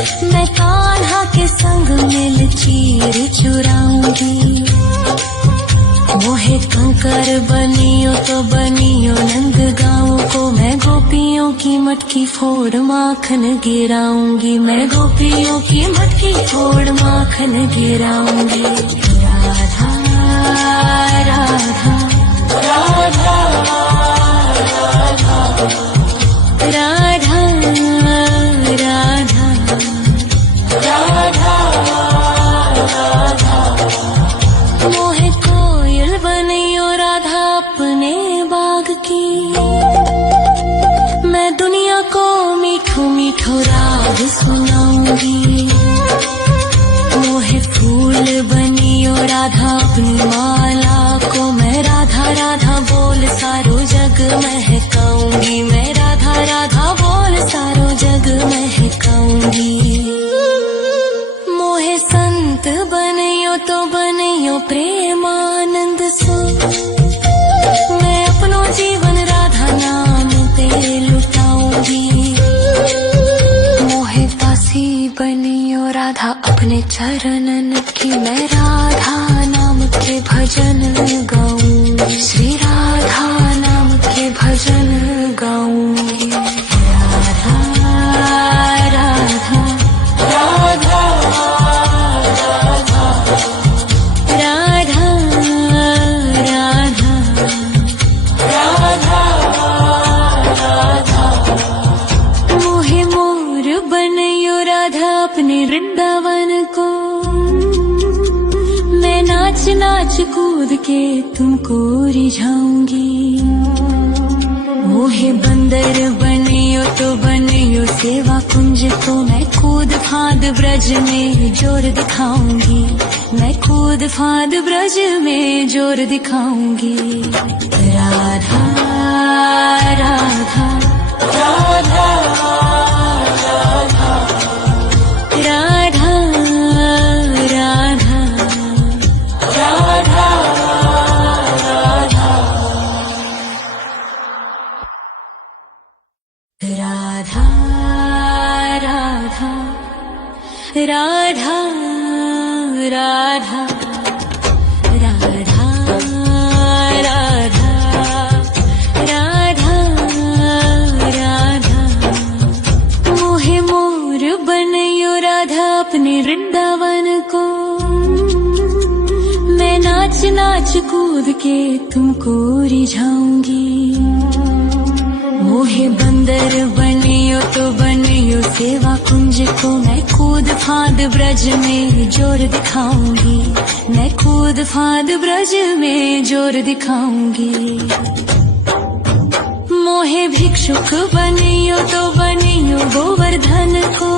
मैं कान्हा के संग मिल चीर चुराऊंगी। मोहे कंकर बनियो तो बनियो नंद गाँव को, मैं गोपियों की मटकी फोड़ माखन गिराऊंगी। मैं गोपियों की मटकी फोड़ माखन गिराऊंगी। राधा राधा राधा राधा राधा राधा राधा। मोहे कोयल बनियो राधा अपने बाग की, मैं दुनिया को मीठो मीठो राग सुनाऊंगी। मोहे फूल बनियो राधा अपनी माला को, मैं राधा राधा बोल सारो जग महकाऊंगी। मैं राधा राधा बोल सारो जग महकाऊंगी। मोहे संत बनियो तो बनियो प्रेमानंद सो, मैं अपनो जीवन राधा नाम ते लुटाऊंगी। मोहे दासी बनियो राधा अपने चरणन की, मैं राधा नाम के भजन गाऊंगी। श्री राधा नाम के भजन गाऊंगी। राधा राधा राधा राधा राधा राधा राधा। मोहे मोर बनियो राधा अपने वृंदावन को, मैं नाच नाच कूद के तुमको रिझाऊंगी। मोहे बंदर बनियो तो बनियो सेवा कुंज को, मैं कूद फांद ब्रज में जोर दिखाऊंगी। मैं कूद फांद ब्रज में जोर दिखाऊंगी। राधा राधा राधा राधा राधा राधा राधा राधा राधा राधा राधा राधा राधा राधा राधा। मोहे मोर बनियो राधा अपने वृंदावन को, मैं नाच नाच कूद के तुमको रिझाऊंगी। मोहे बंदर बनियो तो बनियो सेवा कुंज को, मैं कूद फांद ब्रज में जोर दिखाऊंगी। मैं कूद फांद ब्रज में जोर दिखाऊंगी। मोहे भिक्षुक बनियो तो बनियो गोवर्धन को,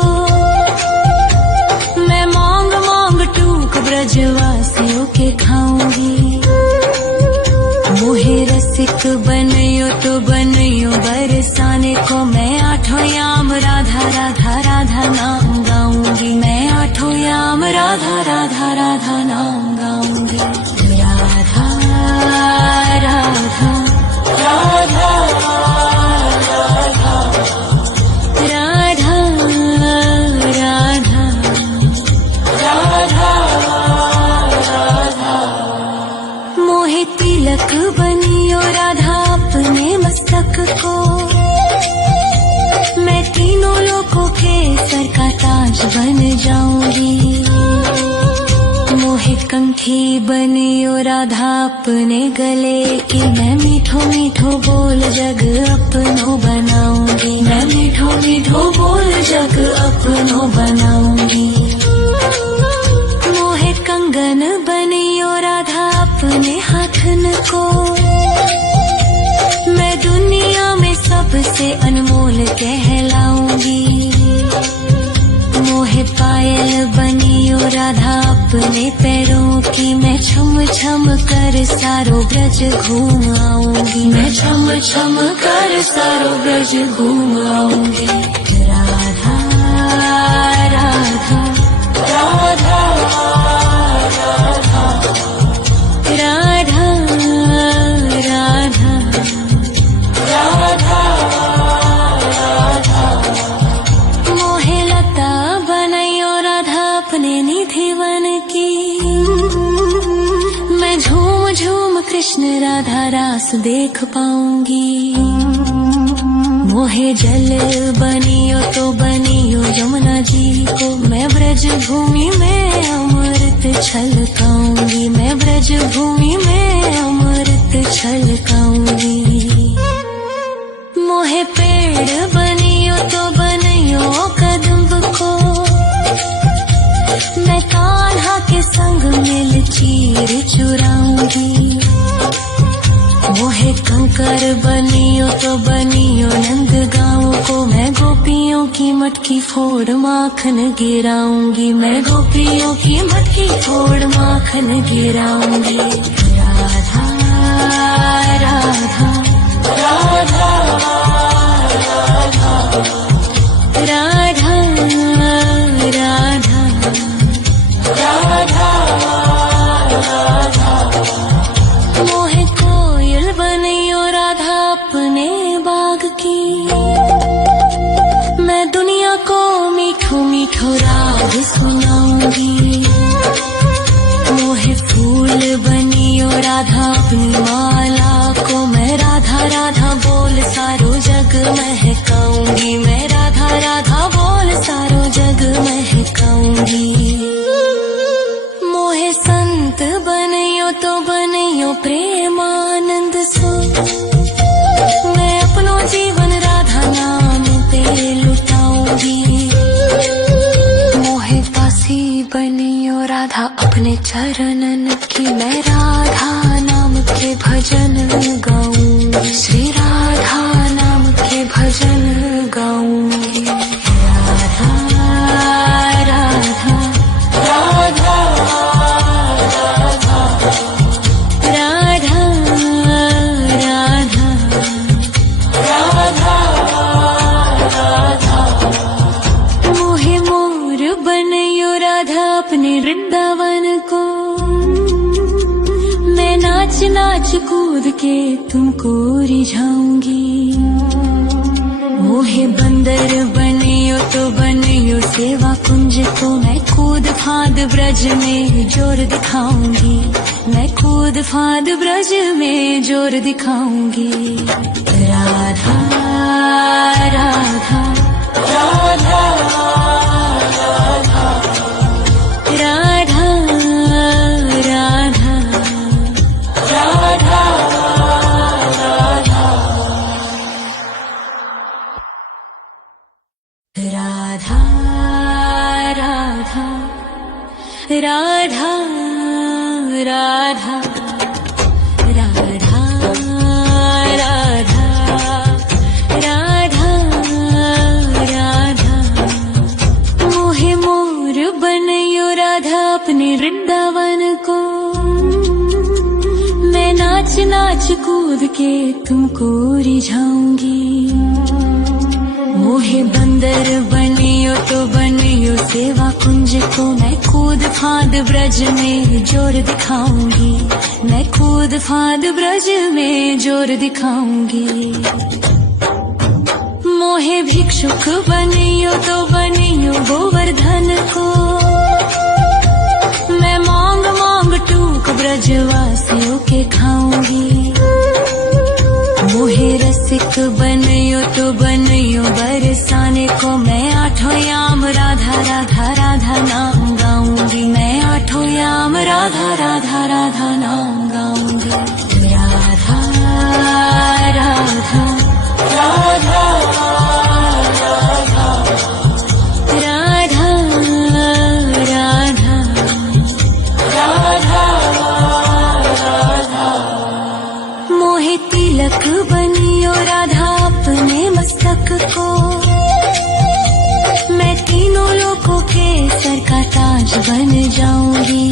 मैं मांग मांग टूक ब्रजवासियों के खाऊंगी। मोहे रसिक बनियो तो बनियो बरसाने को, मैं आठों याम राधा राधा राधा नाम गाऊंगी। मैं आठों याम राधा राधा राधा नाम गाऊंगी। राधा राधा राधा राधा राधा राधा राधा राधा। मोहे तिलक बनियो राधा अपने मस्तक को, मैं तीनों लोगों के सर का ताज बन जाऊंगी। मोहे कंठी बनियो राधा अपने गले की, मैं मीठो मीठो बोल जग अपनो बनाऊंगी। मैं मीठो मीठो बोल जग अपनो बनाऊंगी। मोहे कंगन बनियो राधा अपने हाथन को, मैं दुनिया में सबसे अनमोल कहलाऊंगी। मोहे पायल बनियो राधा अपने पैरों की, मैं छम छम कर सारो ब्रज घूम आऊंगी। मैं छम छम कर सारो ब्रज घूम आऊंगी। राधा राधा राधा राधा राधा राधा राधा राधा। मोहे लता बने निधि वन की। मैं झूम झूम कृष्ण राधा रास देख पाऊंगी। मोहे जल बनियो तो बनियो यमुना जी को। मैं ब्रज भूमि में अमृत छलकाऊंगी। मैं ब्रज भूमि में अमृत छलकाऊंगी। मोहे पेड़ बनियो तो बनियो कदम को। मैं कान्हा के संग मिल चीर चुराऊंगी। मोहे कंकर बनियो तो बनियो नंद गाँव को। मैं गोपियों की मटकी फोड़ माखन गिराऊंगी। मैं गोपियों की मटकी फोड़ माखन गिराऊंगी। राधा राधा राधा राधा राधा राधा। मोहे कोयल बनियो राधा अपने बाग की। मैं दुनिया को मीठो मीठो राग सुनाऊंगी। मोहे फूल बनियो राधा अपनी माला को। मैं राधा राधा बोल सारो जग महकाऊंगी। मैं राधा राधा बोल सारो जग महकाऊंगी। मोहे संत बनियो तो बनियो प्रेमानंद सो। मैं अपनो जीवन राधा नाम पे लुटाऊंगी। मोहे दासी बनियो राधा अपने चरणन की। मैं राधा नाम के भजन गाऊंगी। श्री राधा नाम के भजन गाऊंगी। राधा राधा राधा राधा राधा राधा। मोहे मोर बनियो राधा अपने वृंदावन को। मैं नाच नाच कूद के तुमको रिझाऊंगी। मोहे बंदर बनियो तो बनियो सेवा कुंज को। मैं कूद फांद ब्रज में जोर दिखाऊंगी। मैं कूद फांद ब्रज में जोर दिखाऊंगी। राधा राधा राधा राधा राधा राधा राधा राधा राधा राधा राधा राधा राधा। मोहे मोर बनियो राधा अपने वृंदावन को। मैं नाच नाच कूद के तुमको रिझाऊंगी। मोहे बंदर बनियो तो बनियो सेवा कुंज को। मैं कूद फांद ब्रज में जोर दिखाऊंगी। मैं कूद फांद ब्रज में जोर दिखाऊंगी। मोहे भिक्षुक बनियो तो बनियो गोवर्धन को। मैं मांग मांग टूक ब्रजवासियों के खाऊंगी। मोहे रसिक बनियो तो बनियो बरसाने को। मैं आठों याम राधा राधा राधा नाम गाऊंगी। मैं आठों याम राधा राधा राधा नाम गाऊंगी। राधा राधा राधा राधा राधा राधा राधा। मोहे तिलक बनियो राधा अपने मस्तक को। मैं तीनों लोगों के सर का ताज बन जाऊंगी।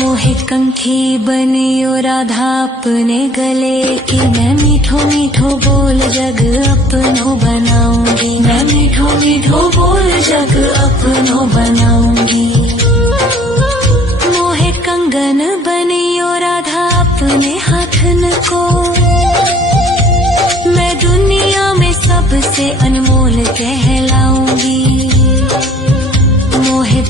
मोहे कंठी बनियो राधा अपने गले की। मैं मीठो मीठो बोल जग अपनो बनाऊंगी। मैं मीठो मीठो बोल जग अपनो बनाऊंगी। मोहे कंगन बनियो राधा अपने हाथन को। मैं दुनिया में सबसे अनमोल कहलाऊंगी।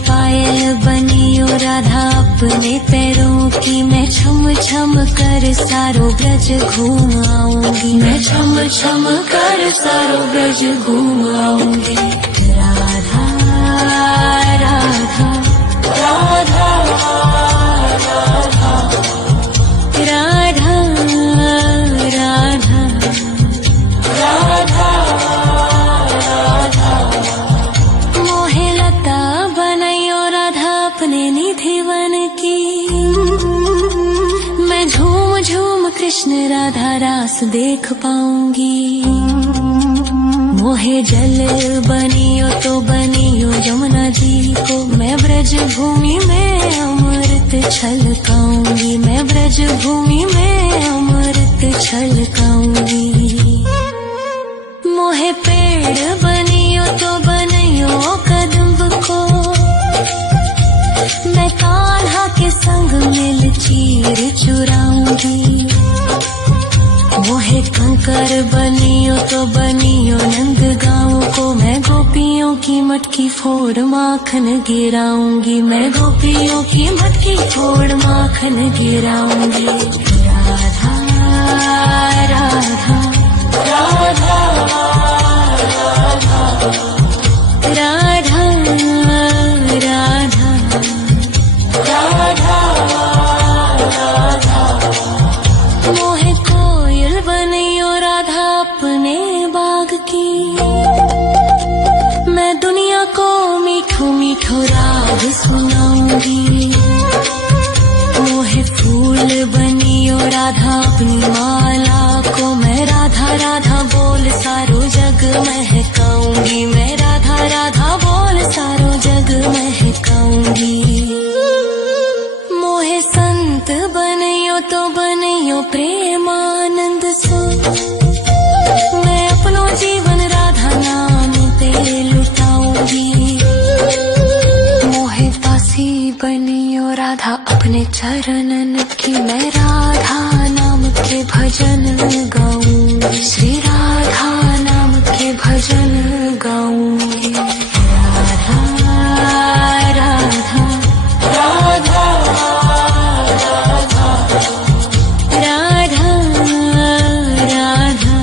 पायल बनी ओ राधा अपने पैरों की। मैं छम छम कर सारो ब्रज घूम आऊंगी, मैं छम छम कर सारो ब्रज घूम आऊंगी। राधा राधा राधा राधा राधा राधा राधा मोहे लता बनायो राधा अपने निधि वन की। मैं झूम झूम कृष्ण राधा रास देख पाऊंगी। मोहे जल बनियो तो बनियो यमुना जी को। मैं ब्रज भूमि में अमृत छलकाऊंगी, मैं ब्रज भूमि में अमृत छलकाऊंगी। मोहे पेड़ बनियो तो बनियो कदम्ब को। मैं कान्हा के संग मिल चीर चुराऊंगी। मोहे कंकर बनियो तो बनियो नंद गाँव को। मैं गोपियों की मटकी फोड़ माखन गिराऊंगी, मैं गोपियों की मटकी फोड़ माखन गिराऊंगी। राधा राधा राधा राधा राधा राधा राधा मोहे कोयल बनियो राधा अपने बाग की। मैं दुनिया को मीठो मीठो राग सुनाऊंगी। मोहे फूल बनियो राधा अपनी माला को। मैं राधा राधा बोल सारो जग महकाऊंगी, मैं राधा राधा बोल सारो जग महकाऊंगी। मोहे संत बनियो तो बनियो प्रेमानंद सो। मैं अपनो जीवन राधा नाम पे लुटाऊंगी। मोहे दासी बनियो राधा अपने चरणन की। मैं राधा नाम के भजन गाऊंगी, श्री राधा नाम के भजन गाऊंगी। राधा राधा राधा राधा राधा राधा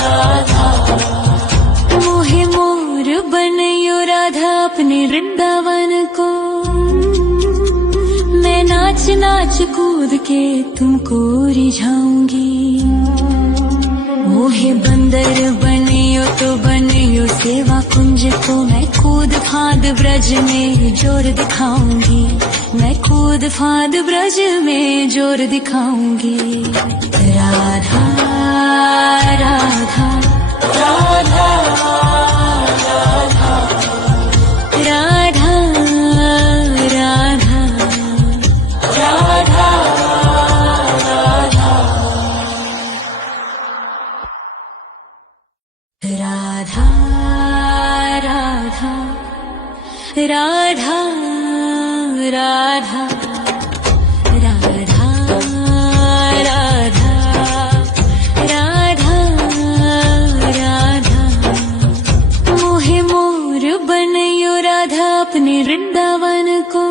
राधा मोहे मोर बनियो राधा अपने वृंदावन को। मैं नाच नाच कूद के तुमको रिझाऊंगी। मोहे बंदर बनियो तो बनियो सेवा कुंज को। मैं कूद फांद ब्रज में जोर दिखाऊंगी, मैं कूद फांद ब्रज में जोर दिखाऊंगी। राधा राधा राधा राधा राधा राधा राधा राधा राधा राधा राधा राधा राधा राधा मोहे मोर बनियो राधा अपने वृंदावन को।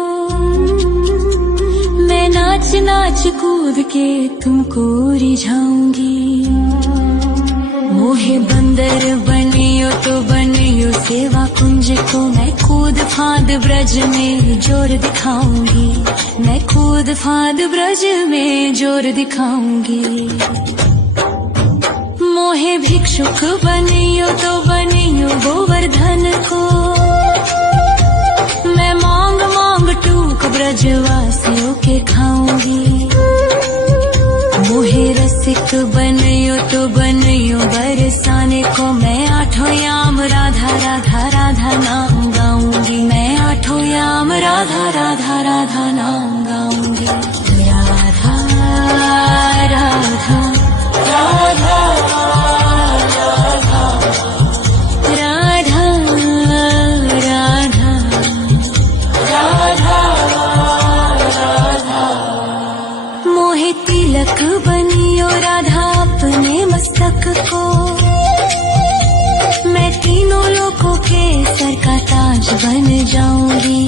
मैं नाच नाच कूद के तुमको रिझाऊंगी। मोहे बंदर बनियो तो बनियो सेवा कुंज को। मैं कूद फांद ब्रज में जोर दिखाऊंगी, मैं कूद फांद ब्रज में जोर दिखाऊंगी। मोहे भिक्षुक बनियो तो बनियो गोवर्धन को। मैं मांग मांग टूक ब्रजवासियों के खाऊंगी। मोहे रसिक बनियो तो बनियो बरसाने को। मैं आठों याम राधा राधा राधा नाम गाऊंगी, मैं आठों याम राधा राधा राधा नाम गाऊंगी। राधा राधा राधा राधा राधा राधा राधा मोहे तिलक बनियो राधा अपने मस्तक को। मैं तीनों लोकों के ताज बन जाऊंगी।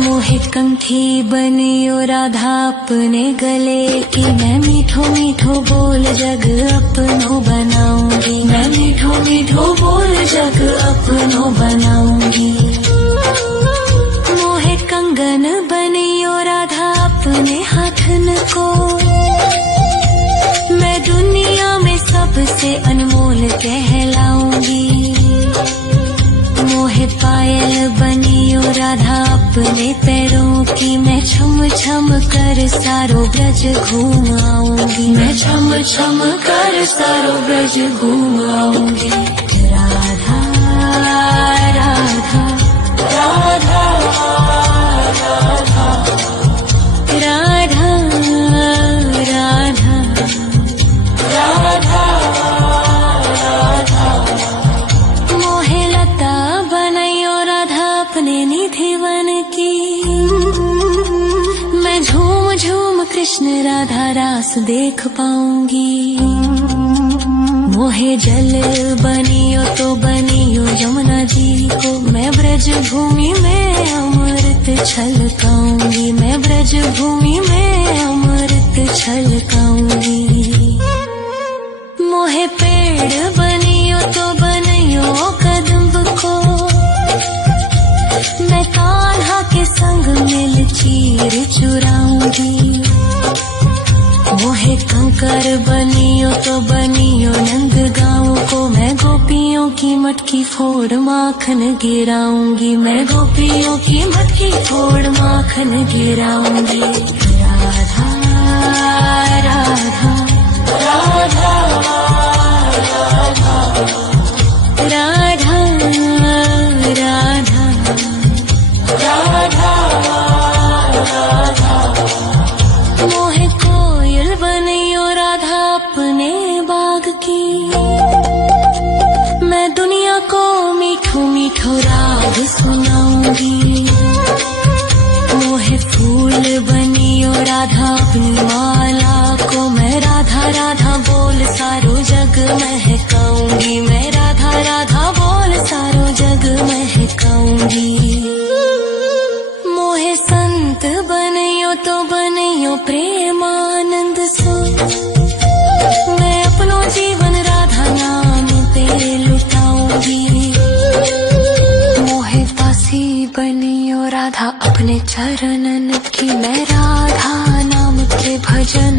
मोहे कंठी बनियो राधा अपने गले की, मैं मीठो मीठो बोल जग अपनो बनाऊंगी। मैं मीठो मीठो बोल जग अपनो बनाऊंगी। मोहे कंगन बनियो राधा अपने हाथन को, मैं दुनिया में सबसे अनमोल कहलाऊंगी। मोहे पायल बनियो राधा अपने पैरों की, मैं छम छम कर सारो ब्रज घूम आऊंगी। मैं छम छम कर सारो ब्रज घूम आऊंगी। राधा राधा राधा राधा राधा राधा राधा। मोहे लता बनायो राधा अपने निधि वन की, मैं झूम झूम कृष्ण राधा रास देख पाऊंगी। मोहे जल बनियो तो बनियो यमुना जी को, मैं ब्रज भूमि में अमृत छलकाऊंगी। मैं ब्रज भूमि में अमृत छलकाऊंगी। मोहे पेड़ बनियो तो बनियो कदम्ब को, मैं कान्हा के संग मिल चीर चुराऊंगी। मोहे कंकर बनियो तो बनियो नंद गाँव को, मैं गोपियों की मटकी फोड़ माखन गिराऊंगी। मैं गोपियों की मटकी फोड़ माखन गिराऊंगी। राधा राधा राधा राधा राधा राधा राधा। मोहे कोयल बनियो राधा अपने बाग की, मैं दुनिया को मीठो मीठो राग सुनाऊंगी। मोहे फूल बनियो राधा अपनी माला को, मैं राधा राधा बोल सारो जग महकाऊंगी। मैं राधा राधा बोल सारो जग महकाऊंगी। मोहे संत बनियो तो बनियो प्रेमानंद सो, मैं अपनो जीवन राधा नाम पे लुटाऊंगी। मोहे दासी बनियो राधा अपने चरणन की, मैं राधा नाम के भजन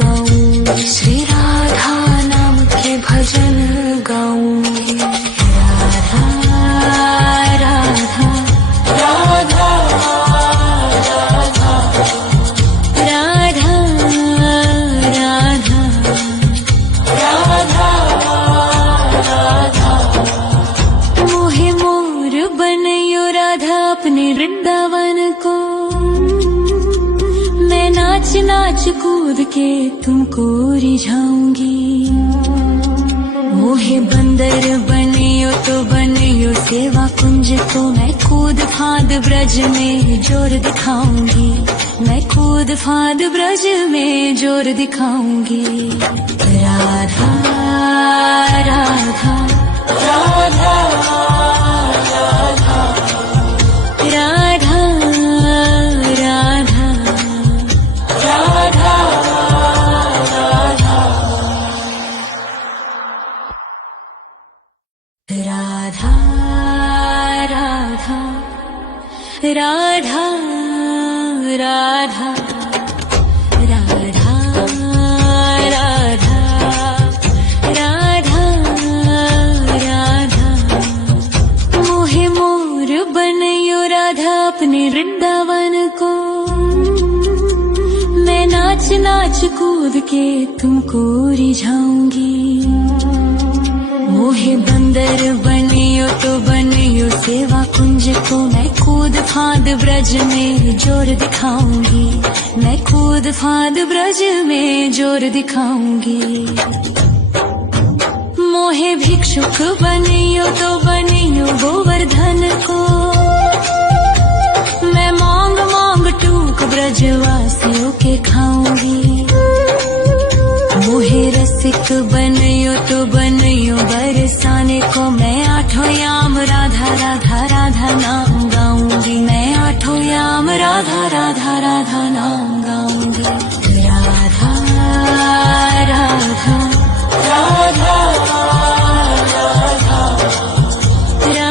गाऊंगी। श्री राधा नाम के भजन गाऊंगी। राधा राधा राधा राधा राधा राधा राधा। मोहे मोर बनियो राधा अपने वृंदावन को, मैं नाच नाच कूद के तुमको रिझाऊंगी। मोहे बंदर बनियो तो बनियो सेवा कुंज को, मैं कूद फांद ब्रज में जोर दिखाऊंगी। मैं कूद फांद ब्रज में जोर दिखाऊंगी। राधा राधा राधा राधा राधा राधा राधा राधा राधा राधा राधा राधा राधा राधा। मोहे मोर बनियो राधा अपने वृंदावन को, मैं नाच नाच कूद के तुमको रिझाऊंगी। मोहे बंदर बनियो तो बनियो सेवा कुंज को, मैं कूद फांद ब्रज में जोर दिखाऊंगी। मैं कूद फांद ब्रज में जोर दिखाऊंगी। मोहे भिक्षुक बनियो तो बनियो गोवर्धन को, मैं मांग मांग टूक ब्रजवासियों के खाऊंगी। मोहे रसिक बनियो तो बनियो बरसाने को, मैं 8 आठों याम राधा राधा राधा नाम गाऊंगी, मैं आठों याम राधा राधा राधा नाम गाऊंगी। राधा राधा राधा राधा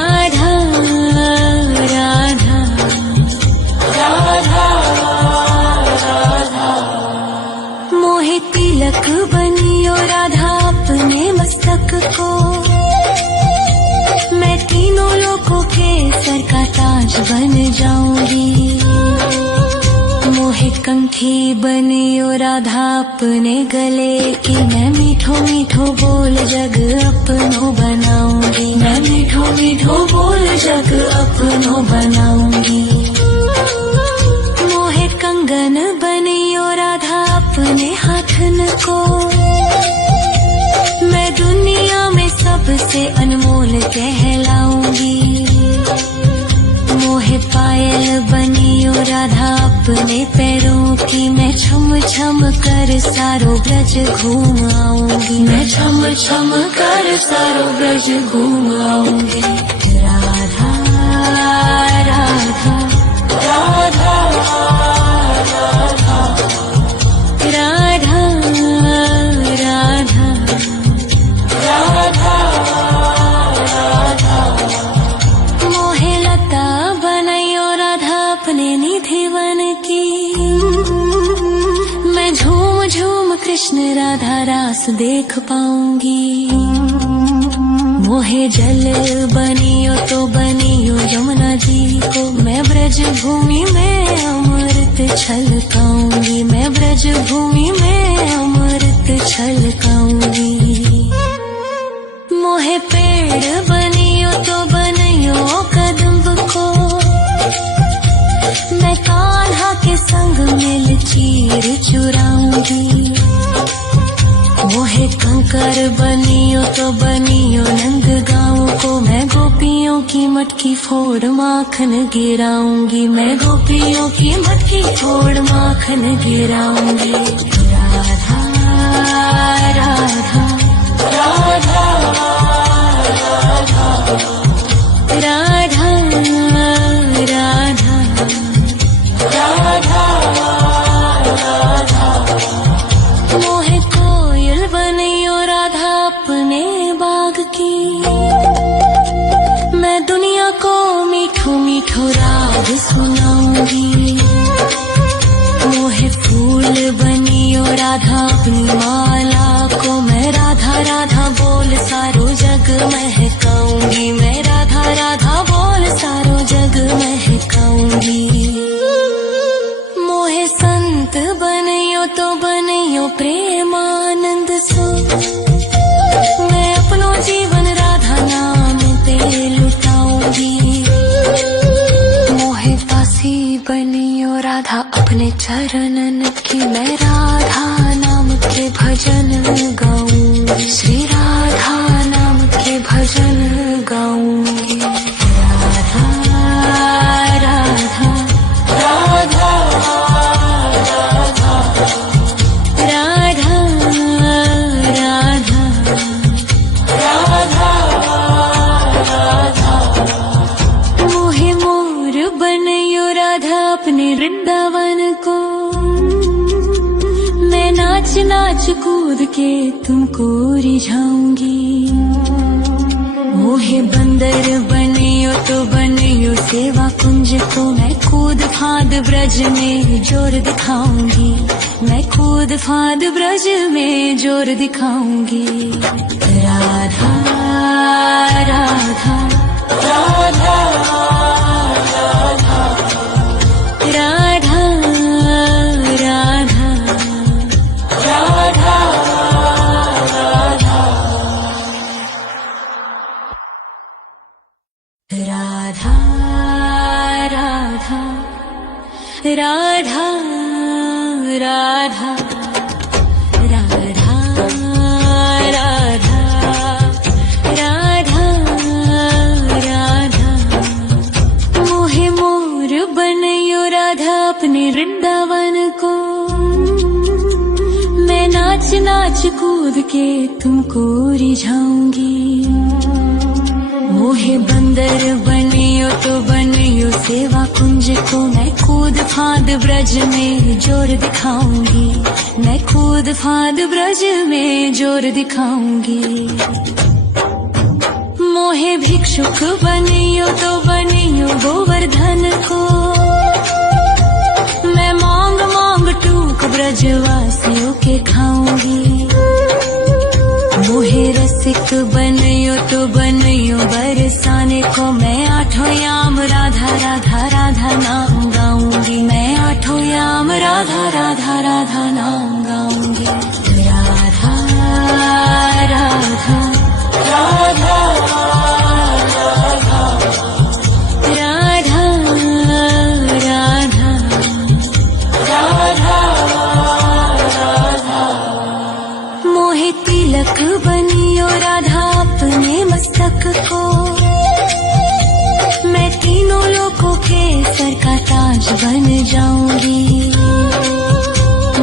राधा राधा राधा। मोहे तिलक बनियो राधा अपने मस्तक को, मैं तीनों लोगों के सर का ताज बन जाऊंगी। मोहे कंठी बनियो राधा अपने गले की, मैं मीठो मीठो बोल जग अपनो बनाऊंगी, मैं मीठो मीठो बोल जग अपनो बनाऊंगी। मोहे कंगन बनियो राधा अपने हाथन को, मैं दुनिया में सबसे अनमोल कहलाऊंगी। मोहे पायल बनियो राधा अपने पैरों की, मैं छम छम कर सारो ब्रज घूम आऊंगी, मैं छम छम कर सारो ब्रज घूम आऊंगी। राधा राधा राधा राधा राधा राधा राधा राधा। मोहे लता बनायो राधा अपने निधि वन की, मैं झूम झूम कृष्ण राधा रास देख पाऊंगी। मोहे जल बनियो तो बनियो यमुना जी को, मैं ब्रज भूमि में अमृत छलकाऊंगी, मैं ब्रज भूमि में अमृत छलकाऊंगी। मोहे पेड़ बनियो तो बनियो कदम्ब को, मैं कान्हा के संग मिल चीर चुराऊंगी। मोहे कंकर बनियो तो बनियो नंद गाँव को, मैं गोपियों की मटकी फोड़ माखन गिराऊंगी, मैं गोपियों की मटकी फोड़ माखन गिराऊंगी। राधा राधा राधा राधा राधा राधा राधा। मोहे कोयल बनियो राधा अपने बाग की, मैं दुनिया को मीठो मीठो राग सुनाऊंगी। मोहे फूल बनियो राधा अपनी माला को, मैं राधा राधा बोल सारो जग महकाऊंगी, मैं राधा राधा बोल सारो जग महकाऊंगी। मोहे संत बनियो तो बनियो प्रेमानंद सो, मैं अपनो जीवन राधा नाम पे लुटाऊंगी। मोहे दासी बनियो राधा अपने चरणन की, मैं राधा नाम के भजन गाऊंगी, श्री राधा नाम के भजन गाऊंगी। राधा राधा राधा राधा राधा राधा राधा राधा। मोहे मोर बनियो राधा अपने वृंदावन को, मैं नाच नाच कूद के तुमको रिझाऊंगी। मोहे बंदर बनियो तो बनियो सेवा कुंज को, मैं कूद फांद ब्रज में जोर दिखाऊंगी, मैं कूद फांद ब्रज में जोर दिखाऊंगी। राधा राधा राधा राधा राधा राधा राधा राधा राधा राधा राधा राधा राधा राधा राधा। मोहे मोर बनियो राधा अपने वृंदावन को, मैं नाच नाच कूद के तुमको रिझाऊंगी। सेवा कुंज को मैं कूद फांद ब्रज में जोर दिखाऊंगी, मैं कूद फांद ब्रज में जोर दिखाऊंगी। मोहे भिक्षुक बनियो तो बनियो गोवर्धन को, मैं मांग मांग टूक ब्रजवासियों के खाऊंगी। मोहे रसिक बनियो तो बनियो बरसाने को, मैं आठों याम राधा राधा राधा नाम गाऊंगी, मैं आठों याम राधा राधा राधा नाम गाऊंगी। राधा राधा राधा तिलक बनियो राधा अपने मस्तक को, मैं तीनों लोगों के सर का ताज बन जाऊंगी।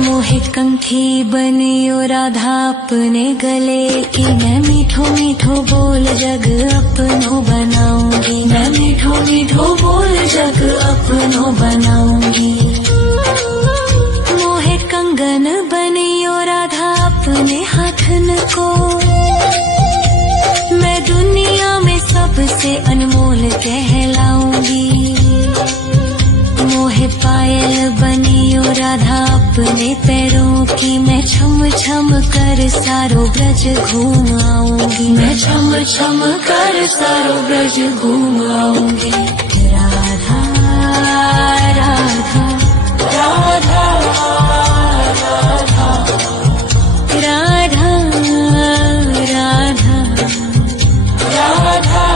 मोहे कंठी बनियो राधा अपने गले की, मैं मीठो मीठो बोल जग अपनो बनाऊंगी, मैं मीठो मीठो बोल जग अपनो बनाऊंगी। मोहे कंगन बनियो राधा अपने हाथन को, मैं दुनिया में सबसे अनमोल कहलाऊंगी। मोहे पायल बनियो राधा अपने पैरों की, मैं छम छम कर सारो ब्रज घूम आऊंगी, मैं छम छम कर सारो ब्रज घूम आऊंगी। राधा राधा राधा राधा राधा राधा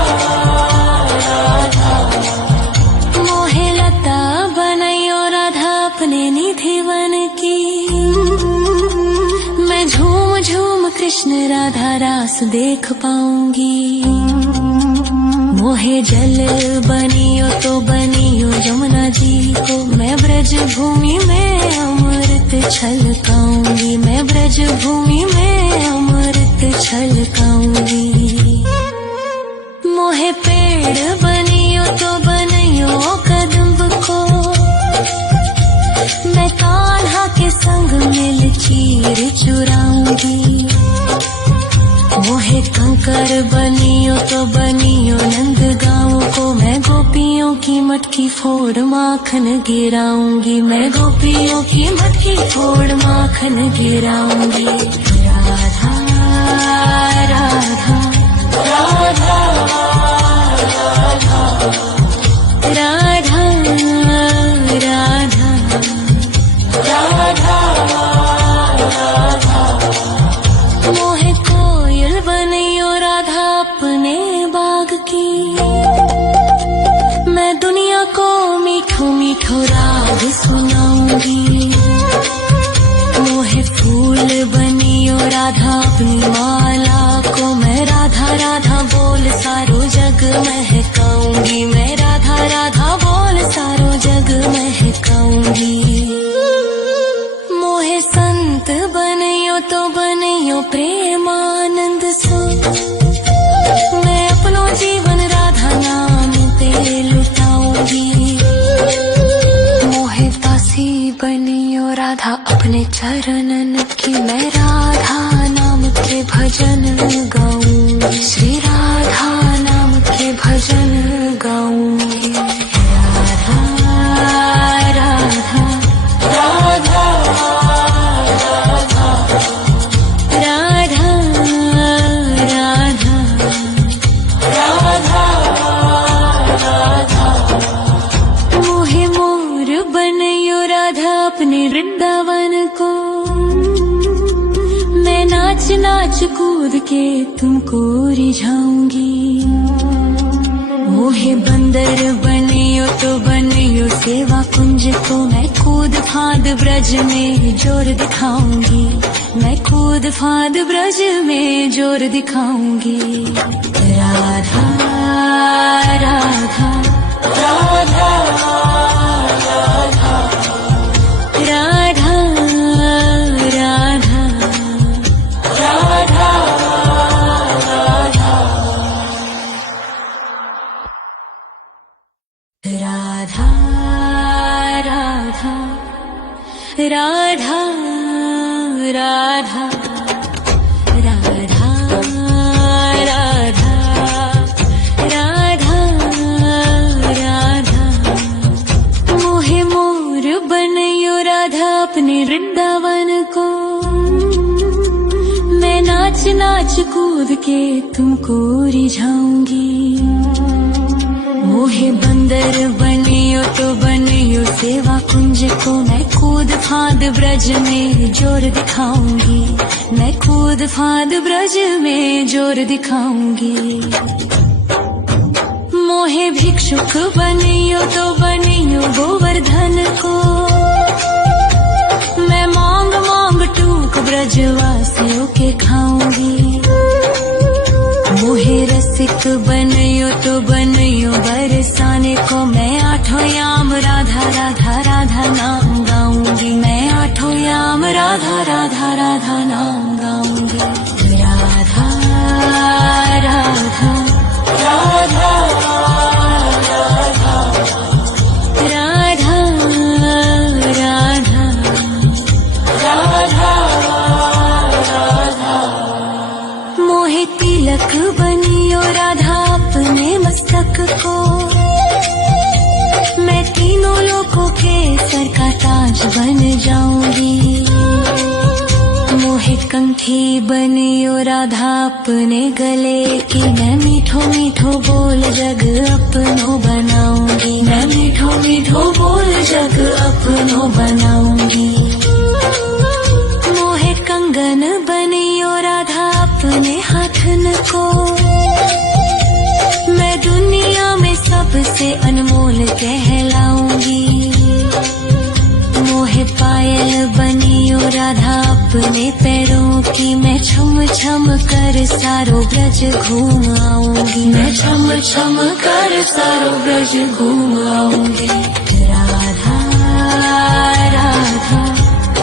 राधा। मोहे लता बनायो राधा अपने निधिवन की, मैं झूम झूम कृष्ण राधा रास देख पाऊंगी। मोहे जल बनियो तो बनियो यमुना जी को, मैं ब्रज भूमि में अमृत छलकाऊंगी, मैं ब्रज भूमि में अमृत छलकाऊंगी। मोहे पेड़ बनियो तो बनियो कदम्ब को, मैं कान्हा के संग मिल चीर चुराऊंगी। मोहे कंकर बनियो तो बनियो नंद गाँव को, मैं गोपियों की मटकी फोड़ माखन गिराऊंगी, मैं गोपियों की मटकी फोड़ माखन गिराऊंगी। राधा राधा राधा राधा राधा राधा राधा। मोहे कोयल बनियो राधा अपने बाग की, मैं दुनिया को मीठो मीठो राग सुनाऊंगी। मोहे फूल बनियो राधा अपनी माला को, मैं राधा राधा बोल सारो जग महकाऊंगी, मैं राधा राधा बोल सारो जग महकाऊंगी। मोहे संत बनियो तो बनियो प्रेमानंद सो, मैं अपनो जीवन राधा नाम पे लुटाऊंगी। मोहे दासी बनियो राधा अपने चरणन की, मैं राधा नाम के भजन गाऊंगी, श्री राधा नाम के भजन गाऊंगी। राधा राधा राधा राधा राधा राधा राधा। मोहे मोर बनियो राधा अपने वृंदावन को, मैं नाच नाच कूद के तुमको रिझाऊंगी। मोहे बंदर बनियो तो बनियो सेवा कुंज को, मैं कूद फांद ब्रज में जोर दिखाऊंगी, मैं कूद फांद ब्रज में जोर दिखाऊंगी। राधा राधा राधा राधा राधा राधा राधा राधा। राधा राधा राधा राधा राधा मोहे मोर बनयो राधा अपने वृंदावन को मैं नाच नाच कूद के तुमको रिझाऊंगी मोहे बंदर बनियो तो बनियो सेवा कुंज को मैं कूद फांद ब्रज में जोर दिखाऊंगी मैं कूद फांद ब्रज में जोर दिखाऊंगी मोहे भिक्षुक बनियो तो बनियो गोवर्धन को मैं मांग मांग टूक ब्रजवासियों के खाऊंगी मोहे रसिक बनयो तो बनयो बरसाने को मैं आठों याम राधा राधा राधा नाम गाऊंगी मैं आठों याम राधा राधा राधा नाम गाऊंगी राधा राधा राधा राधा राधा राधा राधा मोहे तिलक बनियो राधा अपने मस्तक को मैं तीनों लोगों के सर का ताज बन जाऊंगी मोहे कंठी बनियो राधा अपने गले की मैं मीठो मीठो बोल जग अपनो बनाऊंगी मैं मीठो मीठो बोल जग अपनो बनाऊंगी मोहे कंगन बनियो राधा अपने हाथन को मैं दुनिया में सबसे अनमोल कहलाऊंगी मोहे पायल बनियो राधा अपने पैरों की मैं छम छम कर सारो ब्रज घूम आऊंगी मैं छम छम कर सारो ब्रज घूम आऊंगी राधा राधा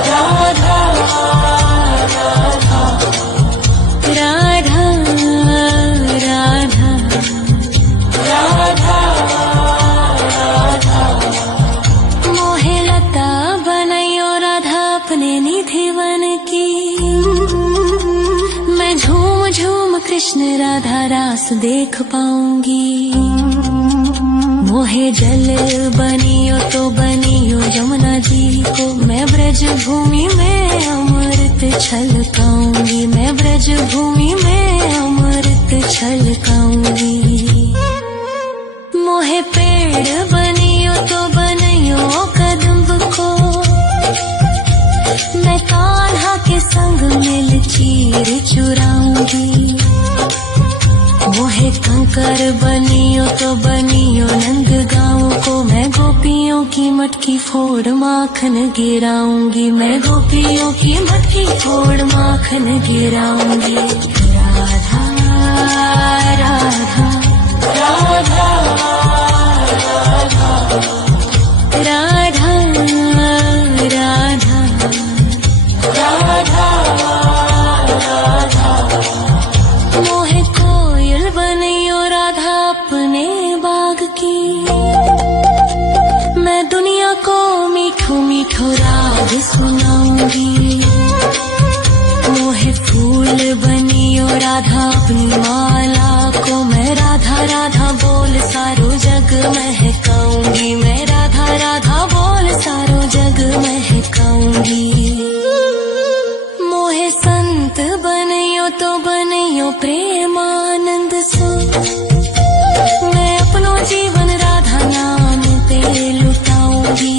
राधा राधा राधा राधा राधा मोहे लता बनयो राधा अपने निधि वन की मैं झूम झूम कृष्ण राधा रास देख पाऊंगी मोहे जल बनियो तो बनियो यमुना जी को मैं ब्रज भूमि में अमृत छलकाऊंगी मैं ब्रज भूमि में अमृत छलकाऊंगी मोहे पेड़ बनियो तो बनियो कदम्ब को मैं कान्हा के संग मिल चीर चुराऊंगी मोहे कंकर बनियो तो बनियो नंद गाँव को मैं गोपियों की मटकी फोड़ माखन गिराऊंगी मैं गोपियों की मटकी फोड़ माखन गिराऊंगी राधा राधा राधा राधा राधा राधा राधा मोहे कोयल बनियो राधा अपने बाग की मैं दुनिया को मीठो मीठो राग सुनाऊंगी मोहे फूल बनियो राधा अपनी माला को मैं राधा राधा बोल सारो जग महकाऊंगी मैं राधा राधा बोल सारो जग महकाऊंगी मोहे संत बनियो तो बनियो प्रेमानंद सो मैं अपनो जीवन राधा नाम पे लुटाऊंगी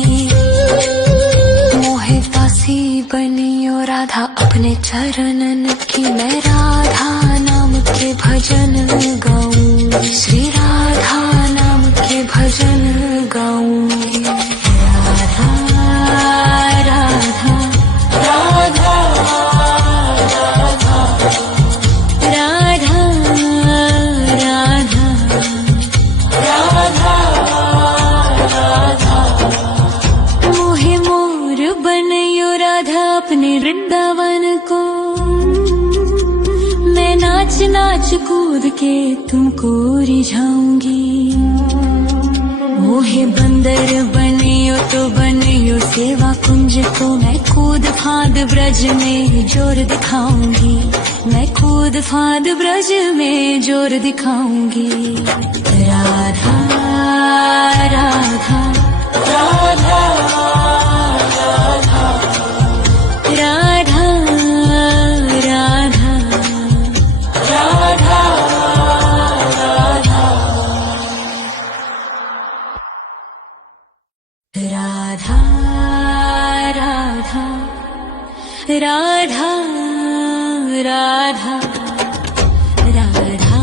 मोहे दासी बनियो राधा अपने चरणन की मैं राधा नाम के भजन गाऊंगी श्री राधा नाम के भजन गाऊंगी राधा राधा राधा राधा राधा राधा मोहे मोर बनयो राधा अपने वृंदावन को मैं नाच नाच कूद के तुमको रिझाऊंगी मोहे बंदर बनियो तो बनियो सेवा कुंज को मैं कूद फांद ब्रज में जोर दिखाऊंगी, मैं कूद फांद ब्रज में जोर दिखाऊंगी। राधा राधा राधा राधा राधा राधा राधा राधा राधा राधा राधा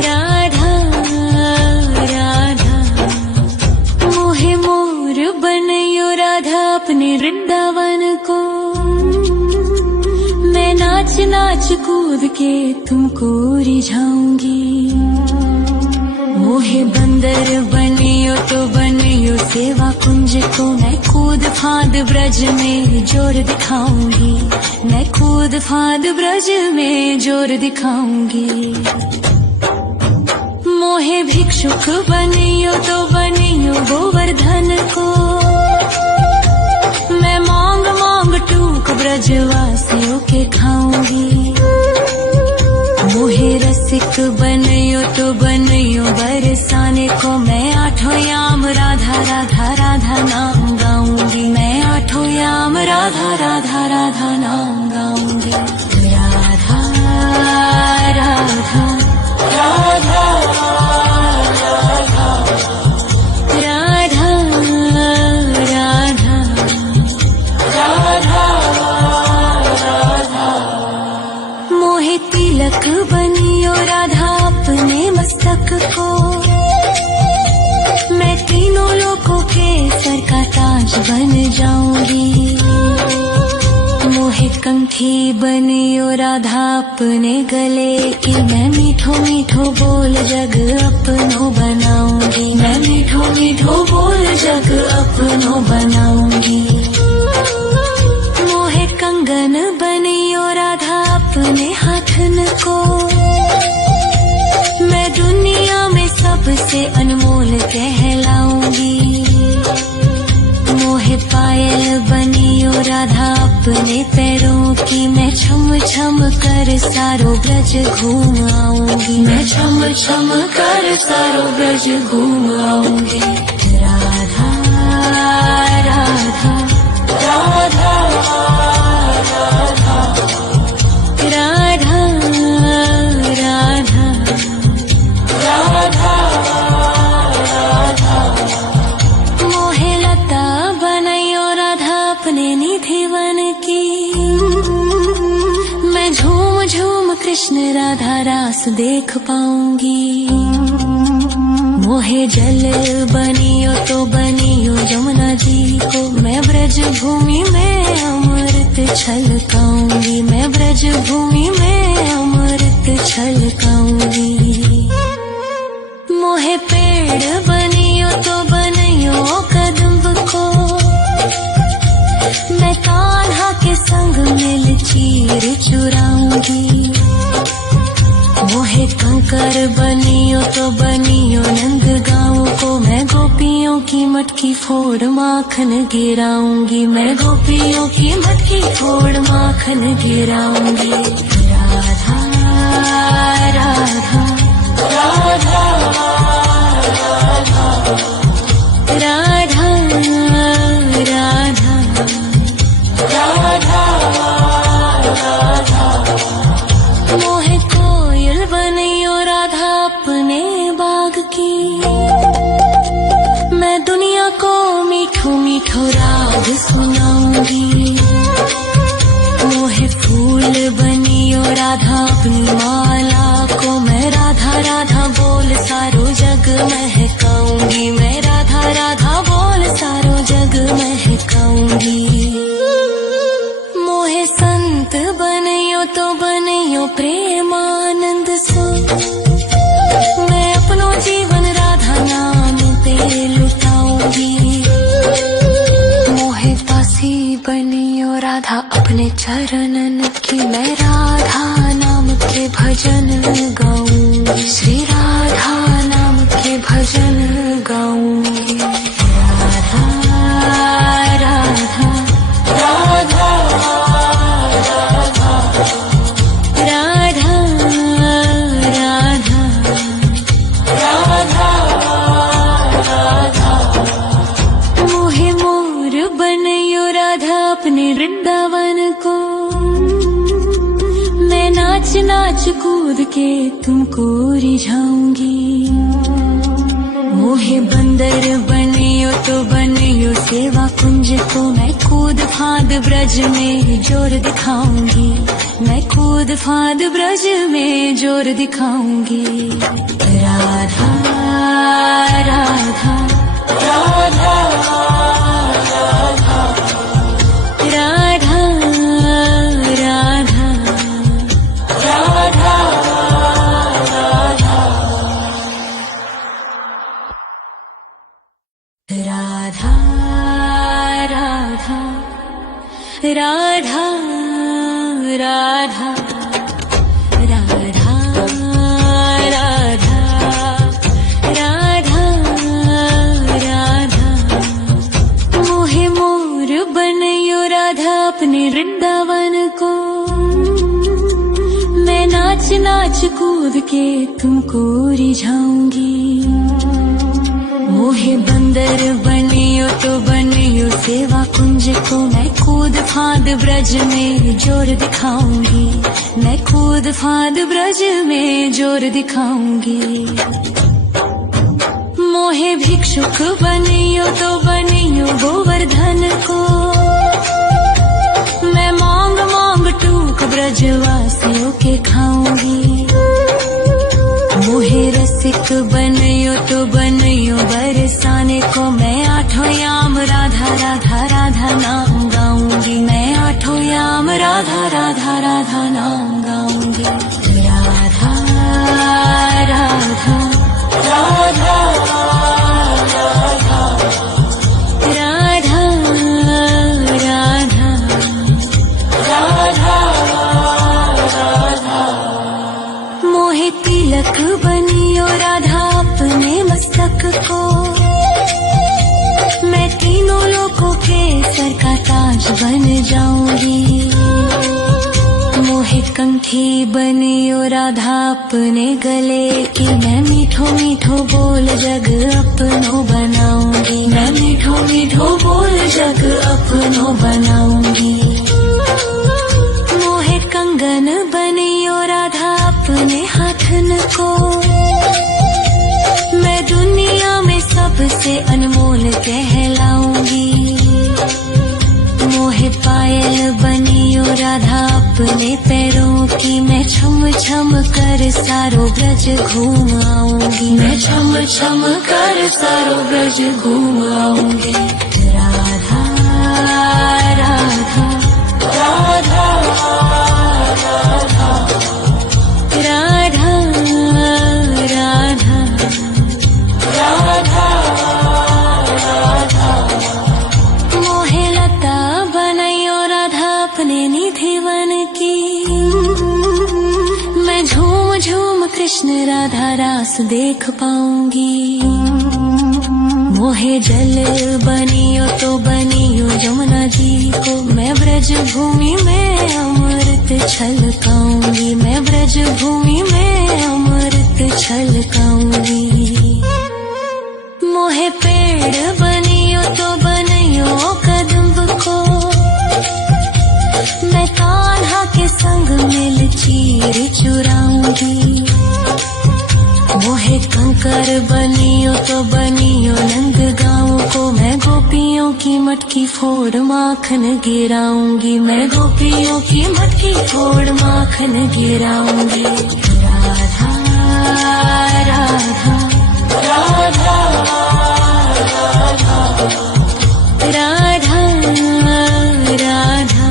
राधा राधा राधा मोहे मोर बनयो राधा अपने वृंदावन को, मैं नाच नाच कूद के तुमको रिझाऊंगी। मोहे बंदर बनियो तो बनियो सेवा कुंज को, मैं कूद फांद ब्रज में जोर दिखाऊंगी, मैं कूद फांद ब्रज में जोर दिखाऊंगी। मोहे भिक्षुक बनियो तो बनियो गोवर्धन को, मैं मांग मांग टूक ब्रजवासियों के खाऊंगी। मोहे रसिक बनियो तो बनियो बरसाने को, मैं आठों याम राधा राधा राधा नाम गाऊंगी, मैं आठों याम राधा राधा राधा नाम गाऊंगी। राधा राधा राधा राधा राधा राधा राधा मोहे तिलक बनियो राधा अपने मस्तक को, मैं तीनों लोगों के सर का ताज बन जाऊंगी। मोहे कंठी बनियो राधा अपने गले की, मैं मीठो मीठो बोल जग अपनो बनाऊंगी, मैं मीठो मीठो बोल जग अपनो बनाऊंगी। मोहे कंगन बनियो राधा अपने हाथन को, मैं दुनिया में सबसे अनमोल कहलाऊंगी। मोहे पायल बनियो राधा अपने पैरों की, मैं छम छम कर सारो ब्रज घूम आऊंगी, मैं छम छम कर सारो ब्रज घूम आऊंगी। राधा राधा राधा राधा राधा राधा राधा मोहे लता बनायो राधा अपने निधि वन की, मैं झूम झूम कृष्ण राधा रास देख पाऊंगी। मोहे जल बनियो तो बनियो यमुना जी को, मैं ब्रज भूमि में अमृत छलकाऊंगी, मैं ब्रज भूमि में अमृत छलकाऊंगी। मोहे पेड़ बनियो तो बनियो कदम्ब को, मैं कान्हा के संग मिल चीर चुराऊंगी। मोहे कंकर बनियो तो बनियो नंद गाँव को, मैं गोपियों की मटकी फोड़ माखन गिराऊंगी, मैं गोपियों की मटकी फोड़ माखन गिराऊंगी। राधा राधा राधा राधा राधा राधा राधा मोहे कोयल बनियो राधा अपने बाग की, मैं दुनिया को मीठो मीठो राग सुनाऊंगी। मोहे फूल बनियो राधा अपनी माला को, मैं राधा राधा बोल सारो जग महकाऊंगी, मैं राधा राधा बोल सारो जग महकाऊंगी। मोहे संत बनियो तो बनियो प्रेमानंद सो, मैं अपनो जीवन राधा नाम पे लुटाऊंगी। मोहे दासी बनियो राधा अपने चरणन की, मैं राधा नाम के भजन गाऊंगी, श्री राधा नाम के भजन गाऊंगी। नाच नाच कूद के तुमको रिझाऊंगी। मोहे बंदर बनियो तो बनियो सेवा कुंज को, मैं कूद फांद ब्रज में जोर दिखाऊंगी। मैं कूद फांद ब्रज में जोर दिखाऊंगी। राधा राधा राधा राधा राधा राधा राधा राधा राधा राधा राधा राधा राधा राधा। मोहे मोर बनयो राधा अपने वृंदावन को, मैं नाच नाच कूद के तुमको रिझाऊंगी। मोहे बंदर बनियो तो बनियो सेवा कुंज को, मैं कूद फांद ब्रज में जोर दिखाऊंगी। मैं कूद फांद ब्रज में जोर दिखाऊंगी। मोहे भिक्षुक बनियो तो बनियो गोवर्धन को, मैं मांग मांग टूक ब्रजवासियों के खाऊंगी। मोहे रसिक बनियो तो बनियो बरसाने को, मैं आठों याम राधा राधा राधा नाम गाऊंगी। मैं आठों याम राधा राधा राधा नाम गाऊंगी। राधा राधा राधा राधा राधा राधा राधा। मोहे तिलक बनियो राधा अपने मस्तक को, मैं तीनों लोगों के सर का ताज बन जाऊंगी। मोहे कंठी बनियो राधा अपने गले की, मैं मीठो मीठो बोल जग अपनो बनाऊंगी। मैं मीठो मीठो बोल जग अपनो बनाऊंगी। मोहे कंगन बनियो राधा अपने हाथन को, मैं दुनिया में सबसे अनमोल कहलाऊंगी। मोहे पायल बनियो राधा अपने पैरों की, मैं छम छम कर सारो ब्रज घूम आऊंगी। मैं छम छम कर सारो ब्रज घूम आऊंगी। राधा राधा राधा राधा राधा राधा राधा राधा। मोहे लता बनयो राधा अपने निधिवन की, मैं झूम झूम कृष्ण राधा रास देख पाऊंगी। मोहे जल बनियो तो बनियो यमुना जी को, मैं ब्रज भूमि में अमृत छलकाऊंगी। मैं ब्रज भूमि में अमृत छलकाऊंगी। मोहे पेड़ बनियो तो बनियो कदम्ब को, मैं कान्हा के संग मिल चीर चुराऊंगी। मोहे कंकर बनियो तो बनियो नंद गाँव को, मैं गोपियों की मटकी फोड़ माखन गिराऊंगी। मैं गोपियों की मटकी फोड़ माखन गिराऊंगी। राधा राधा राधा राधा राधा राधा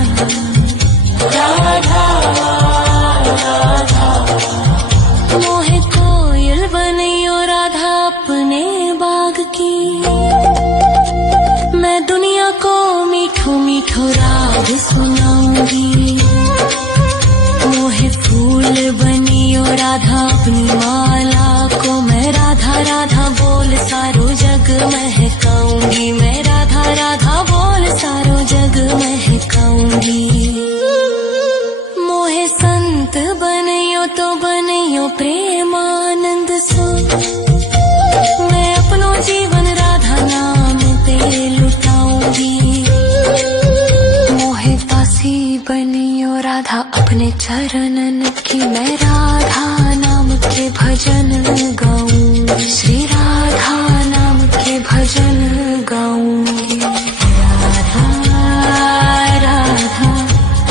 राधा। मोहे कोयल बनियो राधा अपने बाग की, मैं दुनिया को मीठो मीठो राग सुनाऊंगी। मोहे फूल बनियो राधा अपनी माला को, मैं राधा राधा बोल सारो जग महकाऊंगी। मैं राधा राधा बोल सारो जग महकाऊंगी। मोहे संत बनियो तो बनियो प्रेमानंद सो, मैं अपनो जीवन राधा नाम पे लुटाऊंगी। मोहे दासी बनियो राधा अपने चरणन कि मैं राधा नाम के भजन गाऊं, श्री राधा नाम के भजन गाऊंगी। राधा राधा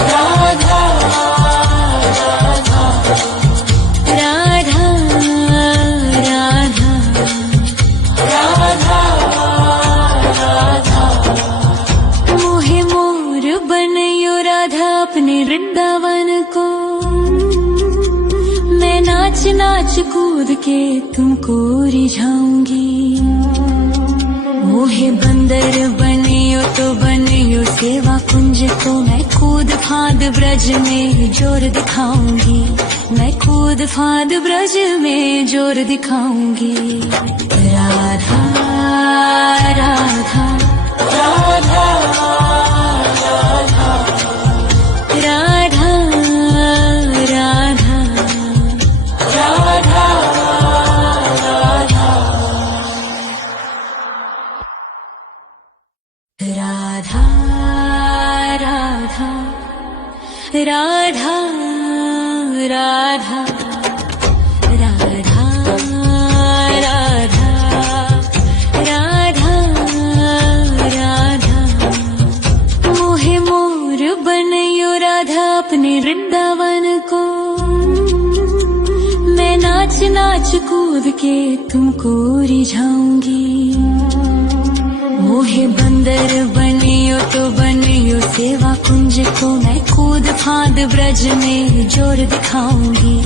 राधा राधा राधा राधा राधा मोहे मोर बनयो राधा अपने वृंदावन को। मैं नाच नाच कूद के तुमको रिझाऊंगी। मोहे बंदर बनियो तो बनियो सेवा कुंज को। मैं कूद फांद ब्रज में जोर दिखाऊंगी। मैं कूद फांद ब्रज में जोर दिखाऊंगी। राधा राधा राधा राधा राधा राधा राधा राधा राधा राधा राधा राधा राधा राधा राधा मोहे मोर बनयो राधा अपने वृंदावन को। मैं नाच नाच कूद के तुमको रिझाऊंगी। मोहे बंदर बनियो तो बनियो सेवा कुंज को। मैं कूद फांद ब्रज में जोर दिखाऊंगी।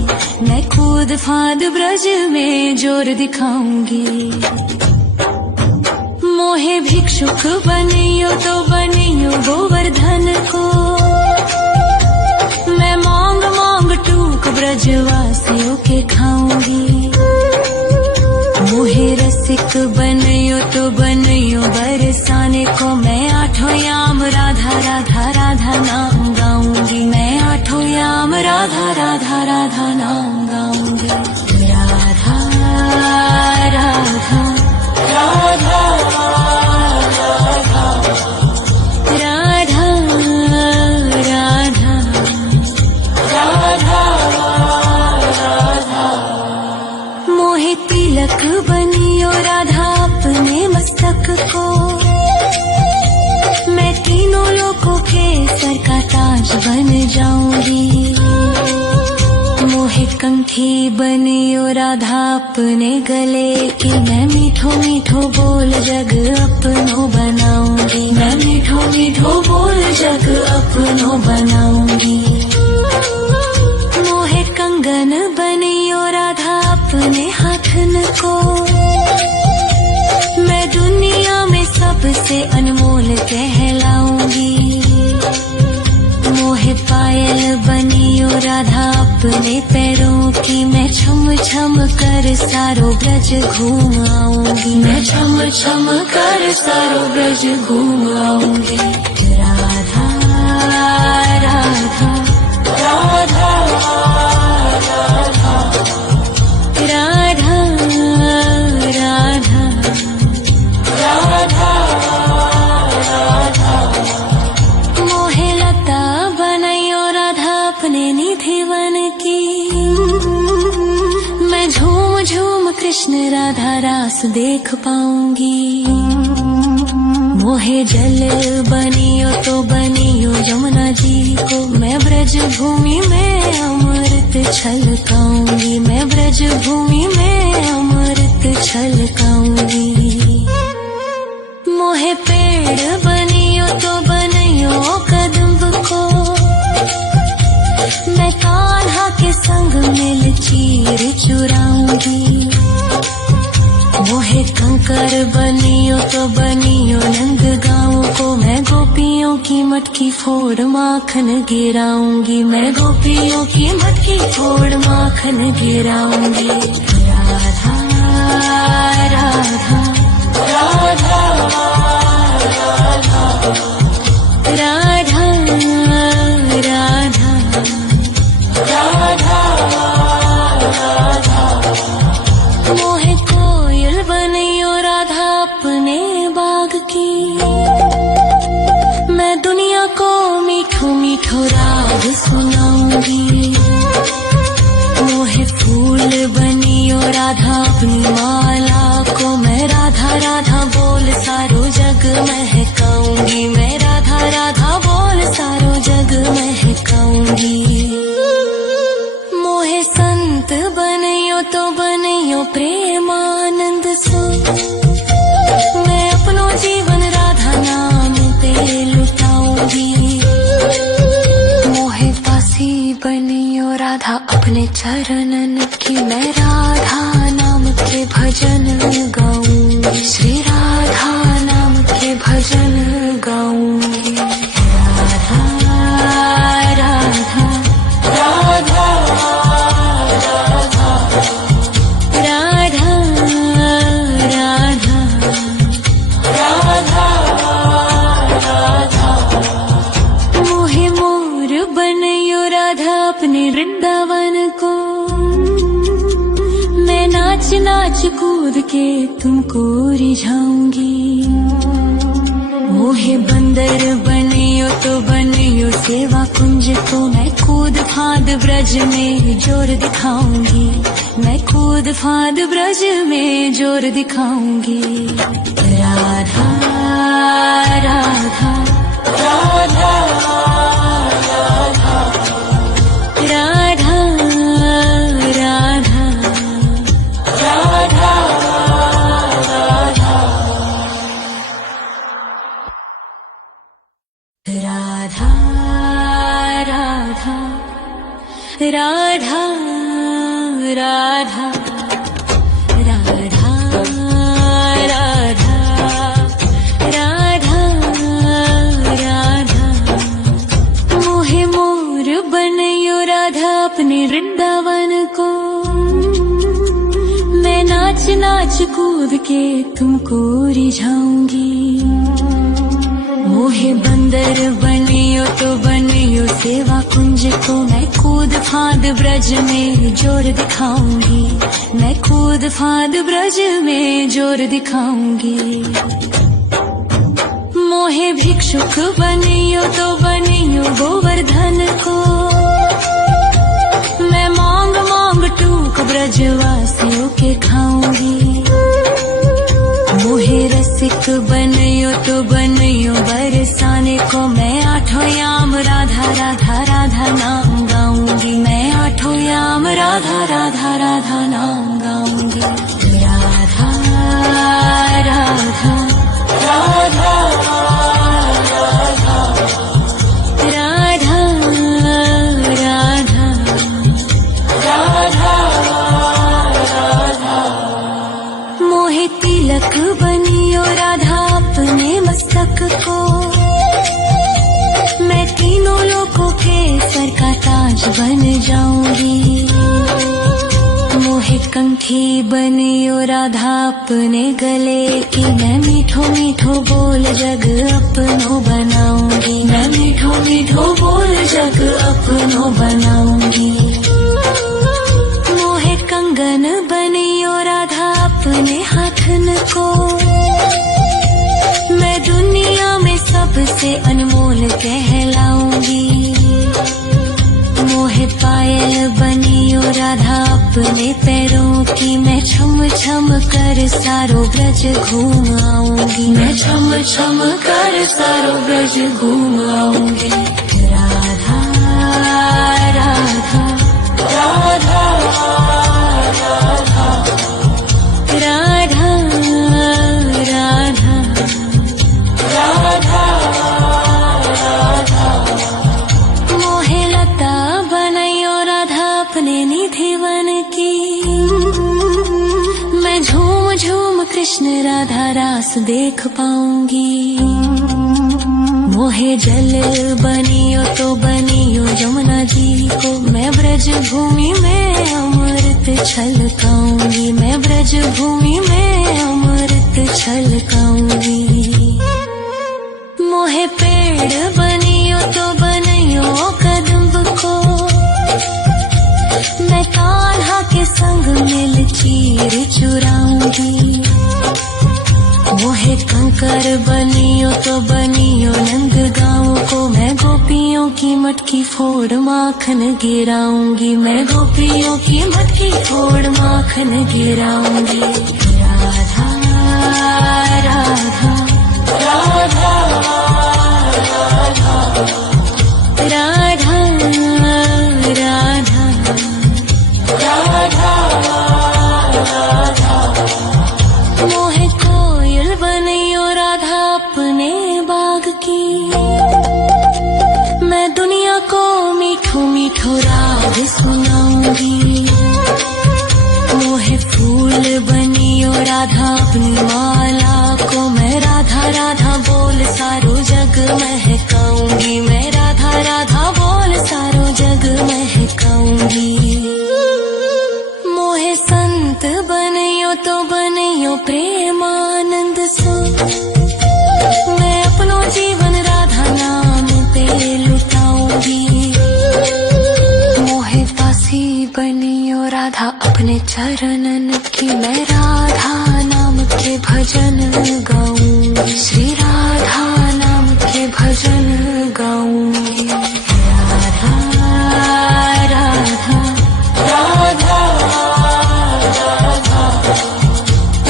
मैं कूद फांद ब्रज में जोर दिखाऊंगी। मोहे भिक्षुक बनियो तो बनियो गोवर्धन को। मैं मांग मांग टूक ब्रजवासियों के खाऊंगी। मोहे रसिक बनियो तो बनियो बरसाने को। मैं आठों याम राधा राधा राधा नाम गाऊंगी। मैं आठों याम राधा राधा राधा नाम गाऊंगी। राधा राधा राधा राधा राधा राधा राधा राधा मोहे तिलक बनियो राधा अपने मस्तक को। मैं तीनों लोगों के सर का ताज बन जाऊंगी। मोहे कंठी बनियो राधा अपने गले की। मैं मीठो मीठो बोल जग अपनो बनाऊंगी। मैं मीठो मीठो बोल जग अपनो बनाऊंगी। मोहे कंगन बनियो राधा अपने हाथन को। मैं दुनिया में सबसे अनमोल कहलाऊंगी। मोहे पायल बनियो राधा अपने पैरों की। मैं छम छम कर सारो ब्रज घूम आऊंगी। मैं छम छम कर सारो ब्रज घूम आऊंगी। राधा राधा राधा राधा राधा राधा राधा राधा मोहे लता बनयो राधा अपने निधिवन की। मैं झूम झूम कृष्ण राधा रास देख पाऊंगी। मोहे जल बनियो तो बनियो यमुना जी को। मैं ब्रज भूमि में अमृत छलकाऊंगी। मैं ब्रज भूमि में अमृत छलकाऊंगी। मोहे पेड़ बनियो तो बनियो कदम्ब को। मैं कान्हा के संग मिल चीर चुराऊंगी। मोहे कंकर बनियो तो बनियो नंद गाँव को। मैं गोपियों की मटकी फोड़ माखन गिराऊंगी। मैं गोपियों की मटकी फोड़ माखन गिराऊंगी। राधा राधा राधा राधा राधा राधा राधा राधा मोहे कोयल बनियो राधा अपने बाग की। मैं दुनिया को मीठो मीठो राग सुनाऊंगी। राधा अपनी माला को मैं राधा राधा बोल सारो जग महकाऊंगी, मैं राधा राधा बोल सारो जग महकाऊंगी। मोहे संत बनियो तो बनियो प्रेमानंद सो, मैं अपनो जीवन राधा नाम पे लुटाऊंगी। मोहे दासी बनियो राधा अपने चरणन की, मैं राधा नाम के भजन गाऊंगी, श्री राधा नाम के भजन गाऊंगी। राधा राधा राधा राधा राधा राधा राधा। मोहे मोर बनियो राधा अपने वृंदावन को, मैं नाच नाच कूद के तुमको रिझाऊंगी। मोहे बंदर बनियो तो बनियो सेवा कुंज को, मैं कूद फांद ब्रज में जोर दिखाऊंगी, मैं कूद फांद ब्रज में जोर दिखाऊंगी। राधा राधा राधा राधा राधा राधा राधा राधा। राधा राधा राधा राधा राधा राधा राधा। मोहे मोर बनियो राधा अपने वृंदावन को, मैं नाच नाच कूद के तुमको रिझाऊंगी। मोहे बंदर बनियो तो बनियो सेवा कुंज को, मैं कूद फांद ब्रज में जोर दिखाऊंगी, मैं कूद फांद ब्रज में जोर दिखाऊंगी। मोहे भिक्षुक बनियो तो बनियो गोवर्धन को, मैं मांग मांग टूक ब्रजवासियों के खाऊंगी। मोहे रसिक बनियो तो बनियो बरसाने को, मैं आठों याम राधा राधा राधा नाम गाऊंगी, मैं आठों याम राधा राधा राधा नाम गाऊंगी। राधा राधा राधा राधा राधा राधा राधा राधा। मोहे तिलक बनियो राधा अपने मस्तक को, मैं तीनों लोगों के सर का ताज बन जाऊंगी। मोहे कंठी बनियो राधा अपने गले की, मैं मीठो मीठो बोल जग अपनो बनाऊंगी, मैं मीठो मीठो बोल जग अपनो बनाऊंगी। मोहे कंगन बनियो राधा अपने हाथन को, मैं दुनिया में सबसे अनमोल कहलाऊंगी। मोहे पायल बनियो राधा अपने पैरों की, मैं छम छम कर सारो ब्रज घूम आऊंगी, मैं छम छम कर सारो ब्रज घूम आऊंगी। राधा राधा राधा राधा राधा राधा राधा राधा। मोहे लता बनायो राधा अपने निधि वन की, मैं झूम झूम कृष्ण राधा रास देख पाऊंगी। मोहे जल बनियो तो बनियो यमुना जी को, मैं ब्रज भूमि में अमृत छलकाऊंगी, मैं ब्रज भूमि में अमृत छलकाऊंगी। मोहे पेड़ बनियो तो बनियो कदम्ब को, मैं कान्हा के संग मिल चीर चुराऊंगी। मोहे कंक कर बनियो तो बनियो नंद गाँव को। मैं गोपियों की मटकी फोड़ माखन गिराऊंगी, मैं गोपियों की मटकी फोड़ माखन गिराऊंगी। राधा राधा राधा राधा राधा राधा राधा। मोहे कोयल बनियो राधा अपने बाग की। मैं दुनिया को मीठो मीठो राग सुनाऊंगी। मोहे फूल बनियो राधा अपनी माला को। मैं राधा राधा बोल सारो जग महकाऊंगी, मैं राधा राधा बोल सारो जग महकाऊंगी। मोहे संत बनियो तो बनियो प्रेमानंद सो। मैं अपनो जीवन राधा नाम पे लुटाऊंगी। मोहे दासी बनियो राधा अपने चरणन की। मैं राधा नाम के भजन गाऊंगी, श्री राधा नाम के भजन गाऊंगी। राधा राधा राधा राधा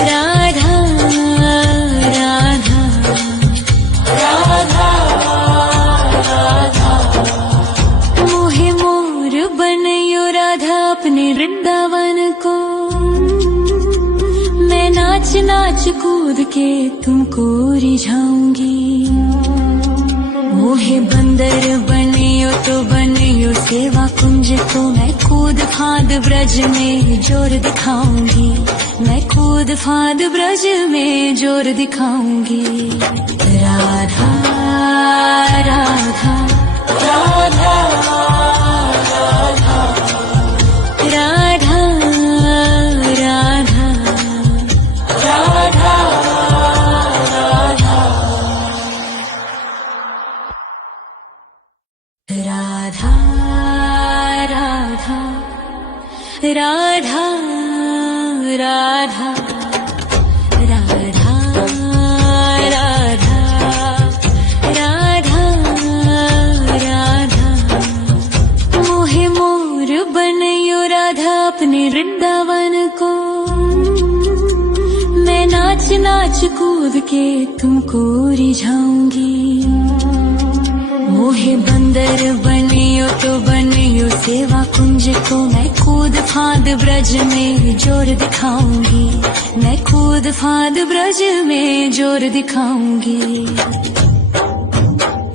राधा राधा राधा। मोहे मोर बनियो राधा अपने वृंदावन को। मैं नाच नाच कूद के तुमको रिझाऊंगी। मोहे बंदर बनियो तो बनियो सेवा कुंज को। मैं कूद फांद ब्रज में जोर दिखाऊंगी, मैं कूद फांद ब्रज में जोर दिखाऊंगी। राधा राधा राधा राधा राधा राधा राधा राधा राधा राधा राधा राधा राधा राधा। मोहे मोर बनियो राधा अपने वृंदावन को। मैं नाच नाच कूद के तुमको रिझाऊंगी। मोहे बंदर बनियो तो बनियो सेवा कुंज को। मैं कूद फांद ब्रज में जोर दिखाऊंगी, मैं कूद फांद ब्रज में जोर दिखाऊंगी।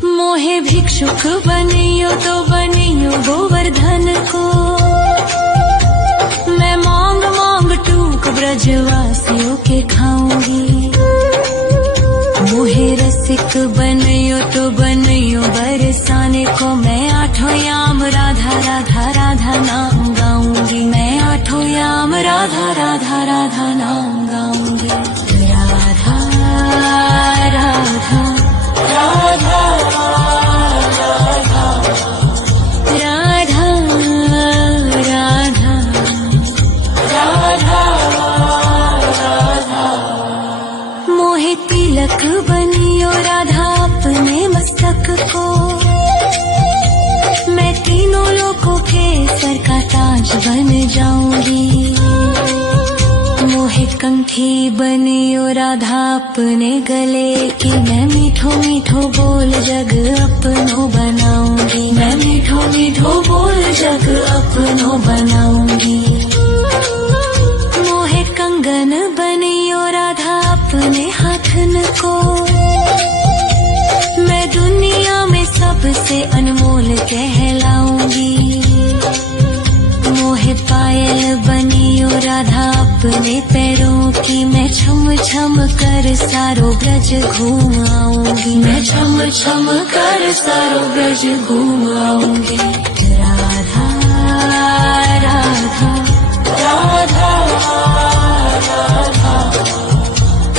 मोहे भिक्षुक बनियो तो बनियो गोवर्धन को। मैं मांग मांग टूक ब्रजवासियों के खाऊंगी। मोहे रसिक बनियो तो बनियो बरसाने को। मैं आठों याम राधा राधा राधा नाम गाऊंगी, मैं आठों याम राधा राधा राधा नाम गाऊंगी। राधा राधा राधा राधा राधा राधा राधा। मोहे तिलक बनियो राधा अपने मस्तक को। मैं तीनों लोगों के सर का ताज बन जाऊंगी। मोहे कंठी बनियो राधा अपने गले की। मैं मीठो मीठो बोल जग अपनो बनाऊंगी, मैं मीठो मीठो बोल जग अपनो बनाऊंगी। मोहे कंगन बनियो राधा अपने हाथन को। मैं दुनिया में सबसे अनमोल कहलाऊंगी। मोहे पायल बनियो राधा अपने पैरों की। मैं छम छम कर सारो ब्रज घूम आऊंगी, मैं छम छम कर सारो ब्रज घूम आऊंगी। राधा राधा राधा राधा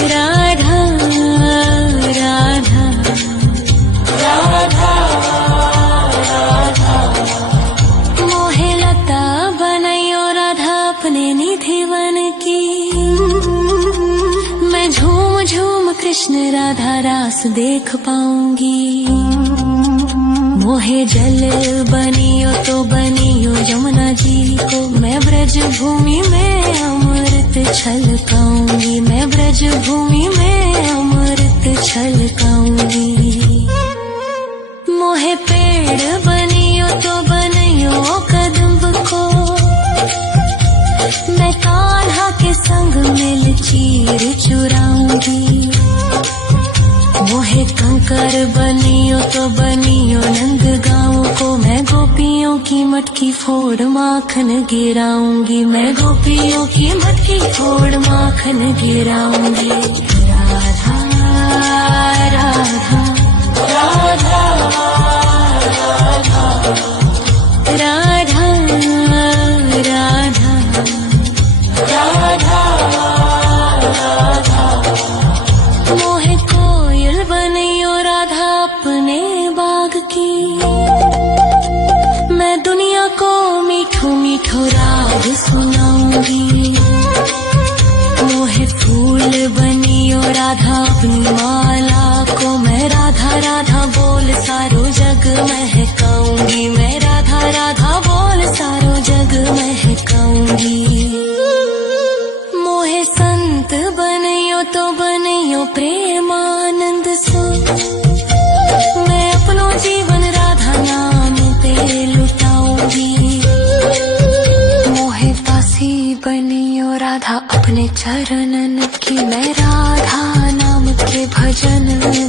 राधा राधा राधा राधा। मोहे लता बनायो राधा अपने निधि वन की। मैं झूम झूम कृष्ण राधा रास देख पाऊंगी। मोहे जल बनियो तो बनियो यमुना जी को, मैं ब्रज भूमि में अमृत छलकाऊंगी, मैं ब्रज भूमि में अमृत छलकाऊंगी। मोहे पेड़ बनियो तो बनियो कदम्ब को, मैं कान्हा के संग मिल चीर चुराऊंगी। मोहे कंकर बनियो तो बनियो नंद गाँव को, मैं गोपियों की मटकी फोड़ माखन गिराऊंगी, मैं गोपियों की मटकी फोड़ माखन गिराऊंगी। राधा राधा राधा राधा राधा राधा राधा। मोहे कोयल बनियो राधा अपने बाग की, मैं दुनिया को मीठो मीठो राग सुनाऊंगी। मोहे फूल बनियो राधा अपनी माला को, मैं राधा राधा बोल सारो जग महकाऊंगी, मैं राधा राधा बोल सारो जग महकाऊंगी। मोहे संत बनियो तो बनियो प्रेमानंद सो, मैं अपनो जीवन राधा नाम पे लुटाऊंगी। मोहे दासी बनियो राधा अपने चरणन की, मैं राधा नाम के भजन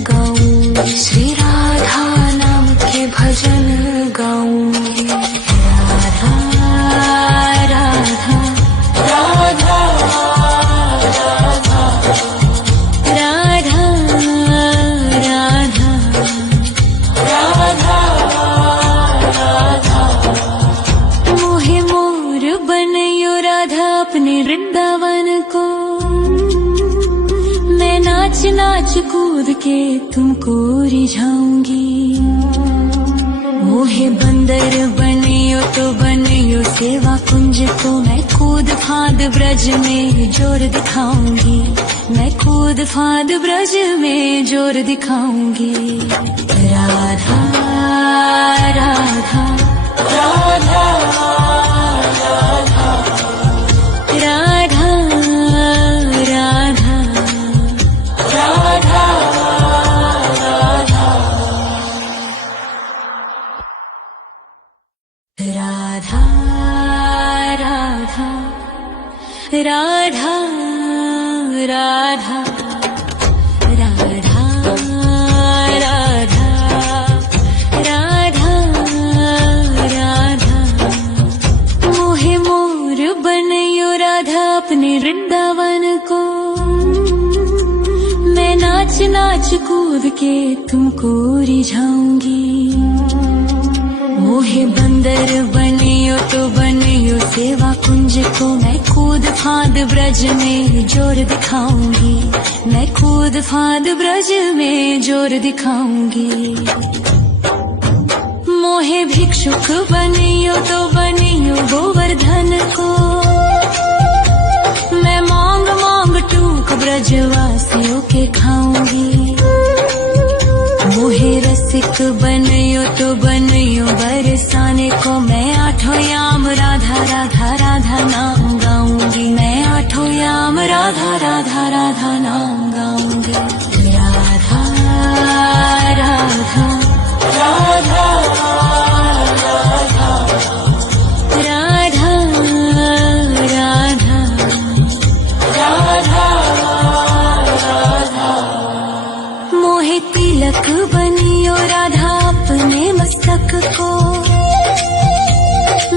गाऊंगी, श्री राधा नाम के भजन गाऊंगी। राधा राधा राधा राधा राधा राधा राधा। मोहे मोर बनियो राधा अपने वृंदावन को, मैं नाच नाच कूद के तुमको रिझाऊंगी। मोहे बंदर बनियो तो बनियो सेवा कुंज को, मैं कूद फांद ब्रज में जोर दिखाऊंगी, मैं कूद फांद ब्रज में जोर दिखाऊंगी। राधा राधा राधा राधा राधा राधा राधा राधा राधा राधा राधा राधा राधा राधा राधा। मोहे मोर बनियो राधा अपने वृंदावन को, मैं नाच नाच कूद के तुमको रिझाऊंगी। मोहे बंदर बनियो तो बनियो सेवा कुंज को, मैं कूद फांद ब्रज में जोर दिखाऊंगी, मैं कूद फांद ब्रज में जोर दिखाऊंगी। मोहे भिक्षुक बनियो तो बनियो गोवर्धन को, मैं मांग मांग टूक ब्रजवासियों के खाऊंगी। मोहे रसिक बनियो तो बनियो बरसाने को, मैं आठों याम राधा राधा राधा नाम गाऊंगी, मैं आठों याम राधा राधा राधा नाम गाऊंगी। राधा राधा राधा राधा राधा राधा राधा। मोहे तिलक बनियो राधा अपने मस्तक को,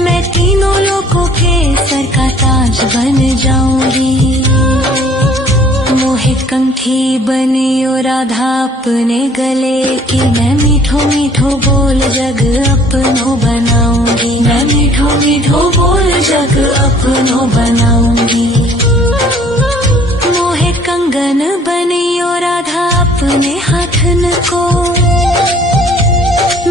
मैं तीनों लोगों के सर का ताज बन जाऊंगी। मोहे कंठी बनियो राधा अपने गले की, मैं मीठो मीठो बोल जग अपनो बनाऊंगी, मैं मीठो मीठो बोल जग अपनो बनाऊंगी। मोहे कंगन बनियो राधा अपने हाथन को,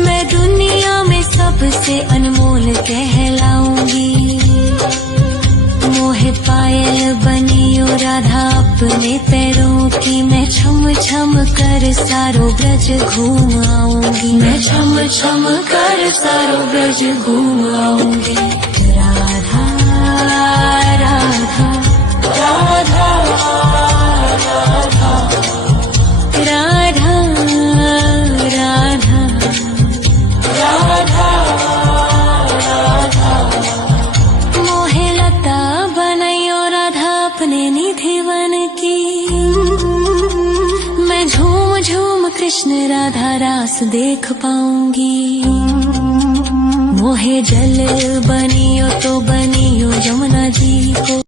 मैं दुनिया में सबसे अनमोल कहलाऊंगी। मोहे पायल बनियो राधा अपने पैरों की, मैं छम छम कर सारो ब्रज घूम आऊंगी, मैं छम छम कर सारो ब्रज घूम आऊंगी। राधा राधा राधा राधा राधा राधा राधा राधा। मोहे लता बनाइयो राधा अपने निधि वन की, मैं झूम झूम कृष्ण राधा रास देख पाऊंगी। मोहे जल बनियो तो बनियो यमुना जी को।